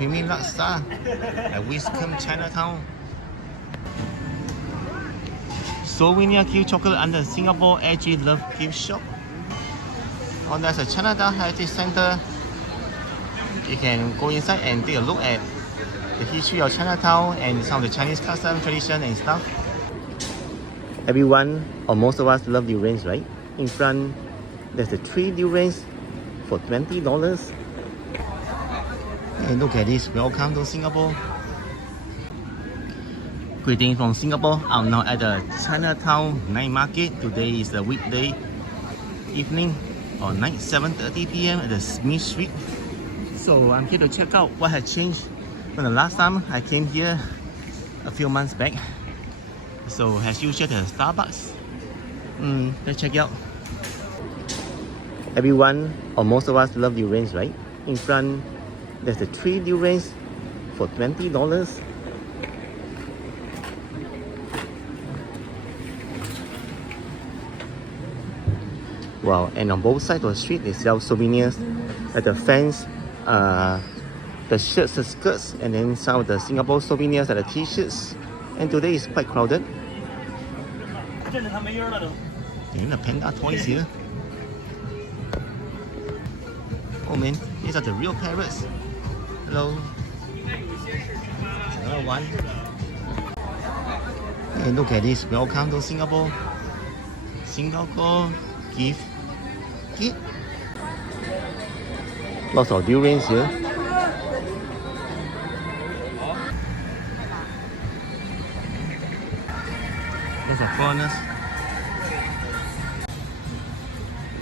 creamy laksa at Wiscombe Chinatown. Souvenir Q chocolate under Singapore Edgy Love Gift Shop. Oh, there's a Chinatown Heritage Center. You can go inside and take a look at the history of Chinatown and some of the Chinese custom, tradition and stuff. Everyone or most of us love durians, right? In front, there's the 3 durians for $20. And look at this, welcome to Singapore. Greetings from Singapore. I'm now at the Chinatown night market. Today is the weekday evening or night, 7:30 p.m. at the Smith Street. So I'm here to check out what has changed from the last time I came here a few months back. So as usual, the Starbucks. Let's check it out. Everyone or most of us love durians, right? In front, there's the 3 durians for $20. Wow, and on both sides of the street they sell souvenirs like the fans, the shirts, the skirts, and then some of the Singapore souvenirs like the t-shirts. And today is quite crowded. And the panda toys here. Oh man, these are the real parrots. Hello. Another one. Hey, look at this. Welcome to Singapore. Singapore gift kit. Lots of durians here. Lots of foreigners.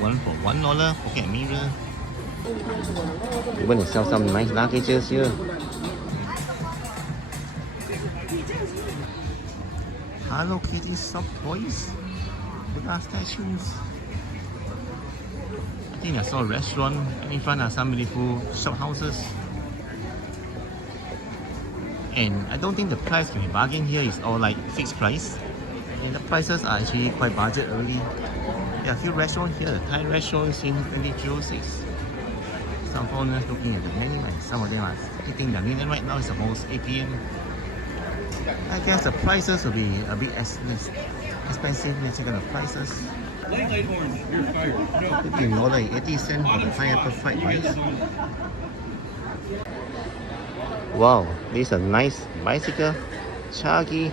One for $1 pocket mirror. Even they sell some nice luggages here. Hello Kitty soft toys. Buddha statues. I think I saw a restaurant and in front are some beautiful shop houses. And I don't think the price can be bargained here. It's all like fixed price. And the prices are actually quite budget already. There are a few restaurants here. Thai restaurants in 2006. Some foreigners looking at the menu and some of them are eating their dinner right now. It's almost 8 p.m. I guess the prices will be a bit expensive. Let's check out the prices. $15.80 for the pineapple fried rice. Wow, this is a nice bicycle. Chuggy.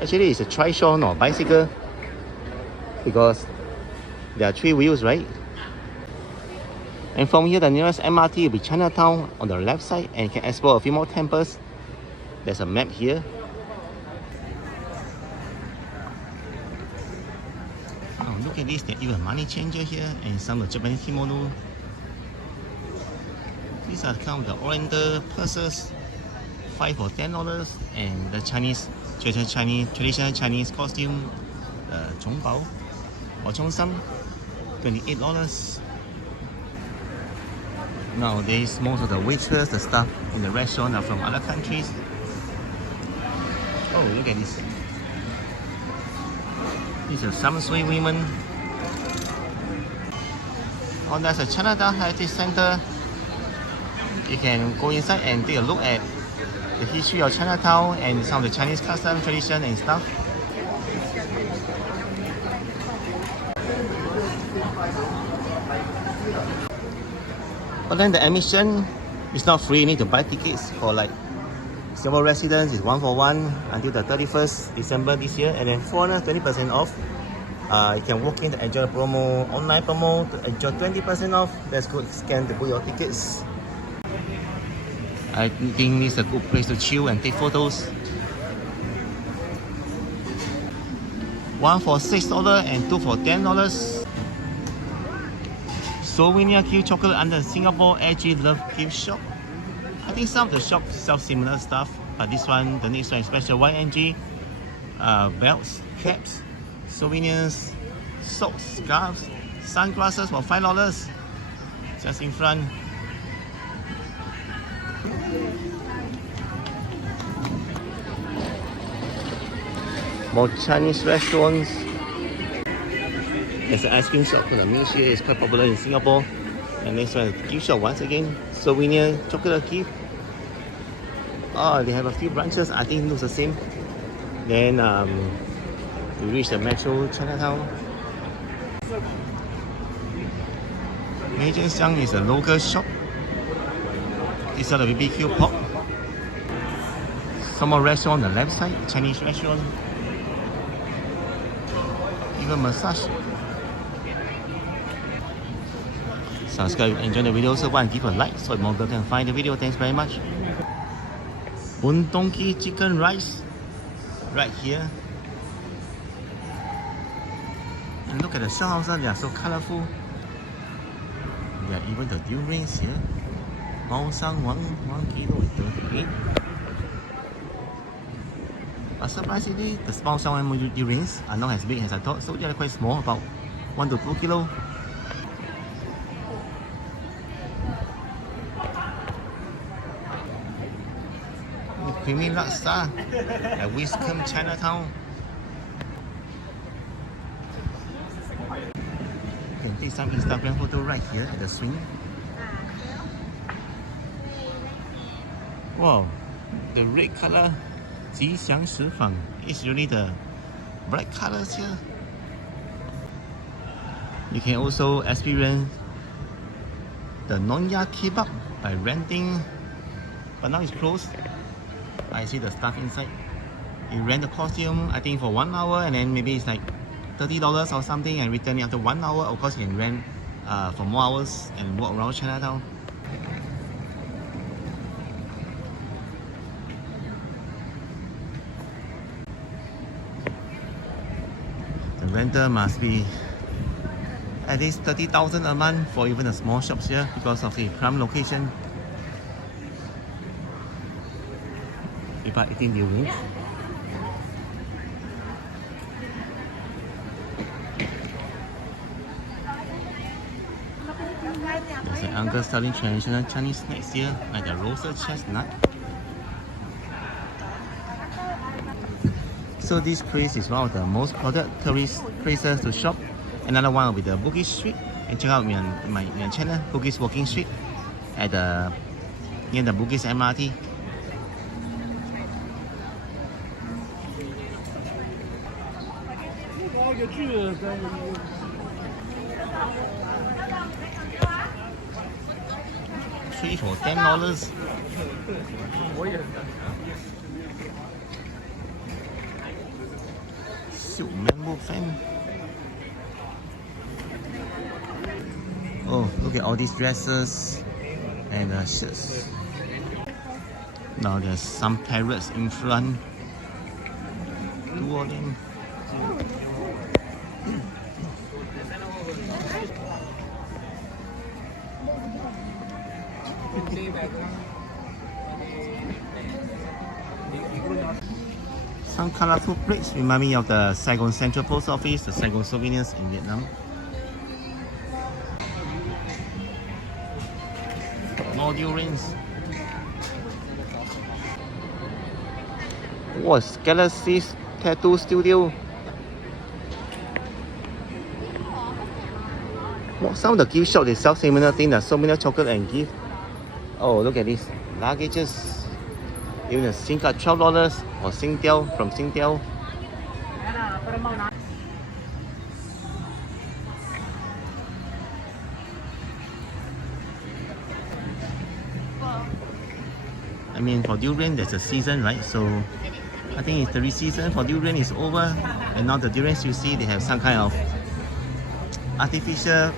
Actually, it's a trishaw, not a bicycle, because there are 3 wheels, right? And from here, the nearest MRT will be Chinatown on the left side, and you can explore a few more temples. There's a map here. Oh, look at this, there's even a money changer here and some of the Japanese kimono. These are kind of the oriental purses, 5 for $10, and the traditional Chinese costume, Chongbao or Chongsam, $28. Nowadays, most of the waiters, the staff in the restaurant are from other countries. Oh, look at this. These are some Sui women. Oh, there's a Chinatown Heritage Center. You can go inside and take a look at the history of Chinatown and some of the Chinese custom, tradition and stuff. But then the admission is not free. You need to buy tickets. For like Singapore residents, it's 1 for 1 until the 31st December this year, and then foreigners 20% off. You can walk in to enjoy the promo, online promo to enjoy 20% off. That's good. Scan to book your tickets. I think this is a good place to chill and take photos. 1 for $6 and 2 for $10. Souvenir Q chocolate under Singapore Edgy Love Gift Shop. I think some of the shops sell similar stuff, but this one, the next one is special YNG. Belts, caps, souvenirs, socks, scarves, sunglasses for $5. Just in front. More Chinese restaurants. There's an ice cream shop. The milk here is quite popular in Singapore. And next one, gift shop once again. Souvenir chocolate gift. Oh, they have a few branches. I think it looks the same. Then we reach the Metro Chinatown. Major Xiang is a local shop. It's a BBQ pork. Some more restaurant on the left side, Chinese restaurant. Even massage. Subscribe, enjoy the video, so and give a like so more people can find the video. Thanks very much. Buntonki chicken rice right here. And look at the shop houses, they are so colorful. There are even the durians here. Mao Sang 1 kilo is 38. But surprisingly, the small Sang durians are not as big as I thought, so they are quite small, about 1 to 2 kilo. Creamy laksa at Wiscombe, Chinatown. You can take some Instagram photo right here at the swing. Wow, the red color 吉祥食坊 is really the bright colors here. You can also experience the Nonya kebab by renting, but now it's closed. I see the stuff inside. You rent the costume, I think for 1 hour, and then maybe it's like $30 or something, and return it after 1 hour. Of course, you can rent for more hours and walk around Chinatown. The rental must be at least 30,000 a month for even the small shops here because of the prime location. People are eating durians. There's an uncle selling traditional Chinese snacks here, like the roasted chestnut. So this place is one of the most crowded tourist places to shop. Another one will be the Bugis Street. And check out my channel, Bugis Walking Street, at near the Bugis MRT. Three for $10. Silk bamboo fan. Oh, look at all these dresses and shirts. Now there's some parrots in front. 2 of them. Some colorful plates remind me of the Saigon Central Post Office, the Saigon souvenirs in Vietnam. More durians. What's Galaxy's Tattoo Studio? Well, some of the gift shops they sell similar things, the souvenir chocolate and gift. Oh, look at this. Luggages. Even a SIM card, $12 or Singtel from Singtel. I mean, for durian, there's a season, right? So I think it's the season for durian is over, and now the durians you see, they have some kind of artificial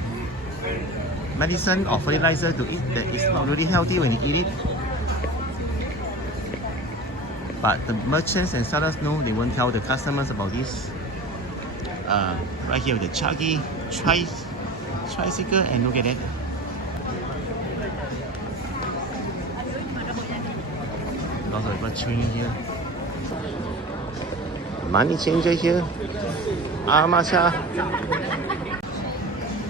medicine or fertilizer to eat that is not really healthy when you eat it. But the merchants and sellers know, they won't tell the customers about this. Right here with the Chuggy tricycle, and look at that. Lots of people chewing here. Money changer here. Amacha.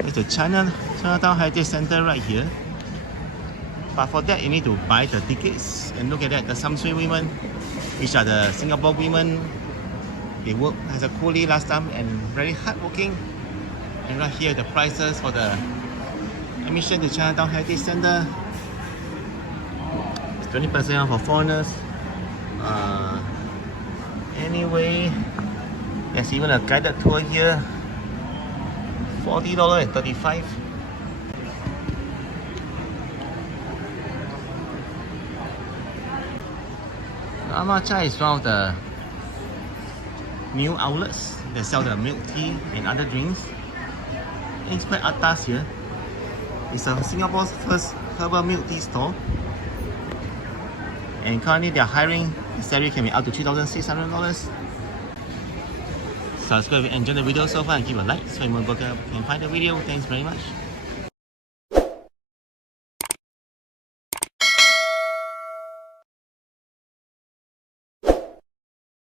It's the Chinatown Heritage Center right here. But for that, you need to buy the tickets. And look at that, the Samsui women, which are the Singapore women. They work as a coolie last time and very hard working. And right here, the prices for the Admission to Chinatown Heritage Center. It's 20% off for foreigners. Anyway, there's even a guided tour here. $40.35. Amacha is one of the new outlets that sell the milk tea and other drinks. It's quite atas here. It's Singapore's first herbal milk tea store. And currently they are hiring. The salary can be up to $3,600. Subscribe if you enjoyed the video so far and give a like so more can find the video. Thanks very much.